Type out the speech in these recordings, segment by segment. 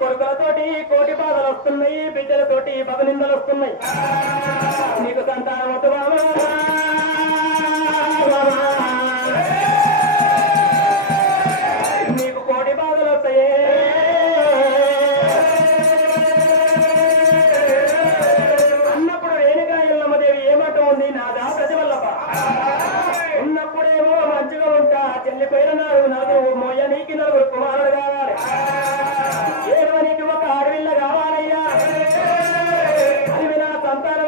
కొడుకులతోటి కోటి బాధలు వస్తున్నాయి, బిడ్డలతోటి పదనిందలు వస్తున్నాయి. నీకు సంతానం వద్దు బాబా, నీకు కోటి బాధలు వస్తాయే. అన్నప్పుడు రేణుకా ఎల్లమ్మదేవి ఏమంటూ ఉంది, నాదా ప్రతివల్లభ. ఉన్నప్పుడేమో మంచిగా ఉంటా, చెల్లిపోయిన నాడు నాకు మోయ నీకి నలుగురు కుమారుడు కావాలి, ఏడవనికి ఒక ఆడవిల్ల కావాలయ్యా, అది నా సంతానం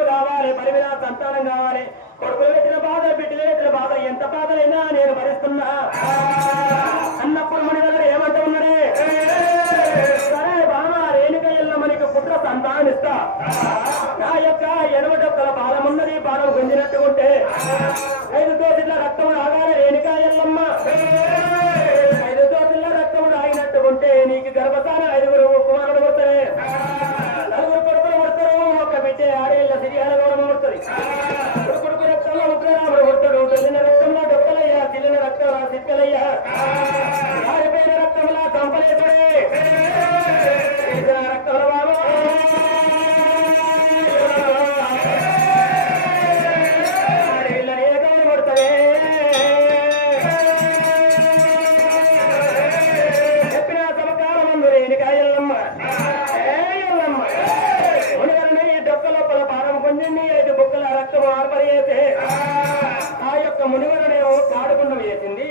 సంతానం కావాలి. కొడుకులు పెట్టిన బాధ, బిడ్డలు పెట్టిన బాధ, ఎంత బాధలైనా నేను భరిస్తున్నా అన్నప్పుడు మునివరుడు ఏమంటూ ఉన్నాడే, సరే బామా రేణుక ఎల్లమ్మనికి పుత్ర సంతానిస్తా. నా యొక్క ఎడమటొక్కల బాలం ఉన్నది, బాలం గుంజినట్టుకుంటే 5 దోసిల రక్తము రాగానే రేణుక ఎల్లమ్మ 5 దోసిల రక్తము రాగినట్టుకుంటే నీకు గర్భసాన 5 కుమారుడు పుడతారే, 4 కొడుకులు పుడతారు, ఒక బిడ్డ ఆడేళ్ళ సిరియాల గౌరవం పుడుతుంది. కొడుకు రక్తంలో ఉగ్రరాముడు పుడతాడు, చెల్లిన రక్తంలో డొక్కలయ్య, చెల్లిన రక్తంలో సిక్కలయ్య, ఆరిపోయిన రక్తంలో కంపలేసుడే రక్తంలో బాబా చెప్పిన సమకాలమందు రేణుక ఎల్లమ్మ మునిగరని డొక్క లోపల పాదం కొంచెండి 5 బుక్కల రక్తం ఆర్పరియేస్తే ఆ యొక్క మునివరనేమో కాడుకుండం వేసింది.